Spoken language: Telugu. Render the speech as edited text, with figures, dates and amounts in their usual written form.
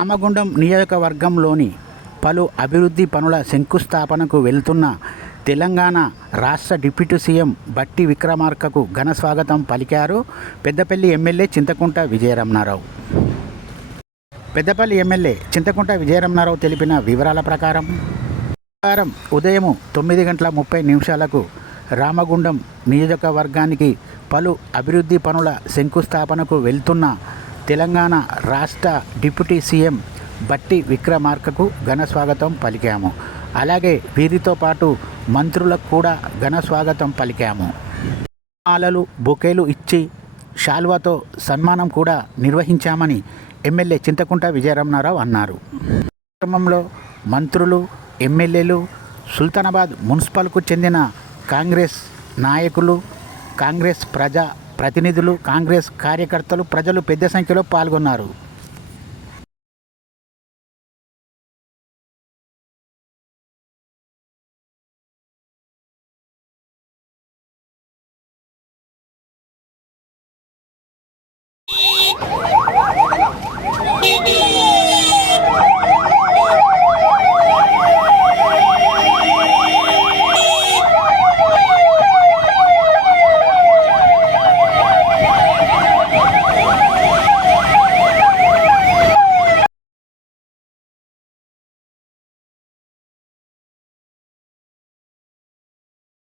రామగుండం నియోజకవర్గంలోని పలు అభివృద్ధి పనుల శంకుస్థాపనకు వెళ్తున్న తెలంగాణ రాష్ట్ర డిప్యూటీ సీఎం బట్టి విక్రమార్కకు ఘన స్వాగతం పలికారు పెద్దపల్లి ఎమ్మెల్యే చింతకుంట విజయరమణారావు. పెద్దపల్లి ఎమ్మెల్యే చింతకుంట విజయరమణారావు తెలిపిన వివరాల ప్రకారం శనివారం ఉదయం 9:30 రామగుండం నియోజకవర్గానికి పలు అభివృద్ధి పనుల శంకుస్థాపనకు వెళ్తున్న తెలంగాణ రాష్ట్ర డిప్యూటీ సీఎం బట్టి విక్రమార్కకు ఘన స్వాగతం పలికాము. అలాగే వీరితో పాటు మంత్రులకు కూడా ఘన స్వాగతం పలికాము. మాలలు బొకేలు ఇచ్చి శాల్వాతో సన్మానం కూడా నిర్వహించామని ఎమ్మెల్యే చింతకుంట విజయరమణారావు అన్నారు. కార్యక్రమంలో మంత్రులు, ఎమ్మెల్యేలు, సుల్తానాబాద్ మున్సిపల్కు చెందిన కాంగ్రెస్ నాయకులు, కాంగ్రెస్ ప్రజా ప్రతినిధులు, కాంగ్రెస్ కార్యకర్తలు, ప్రజలు పెద్ద సంఖ్యలో పాల్గొన్నారు.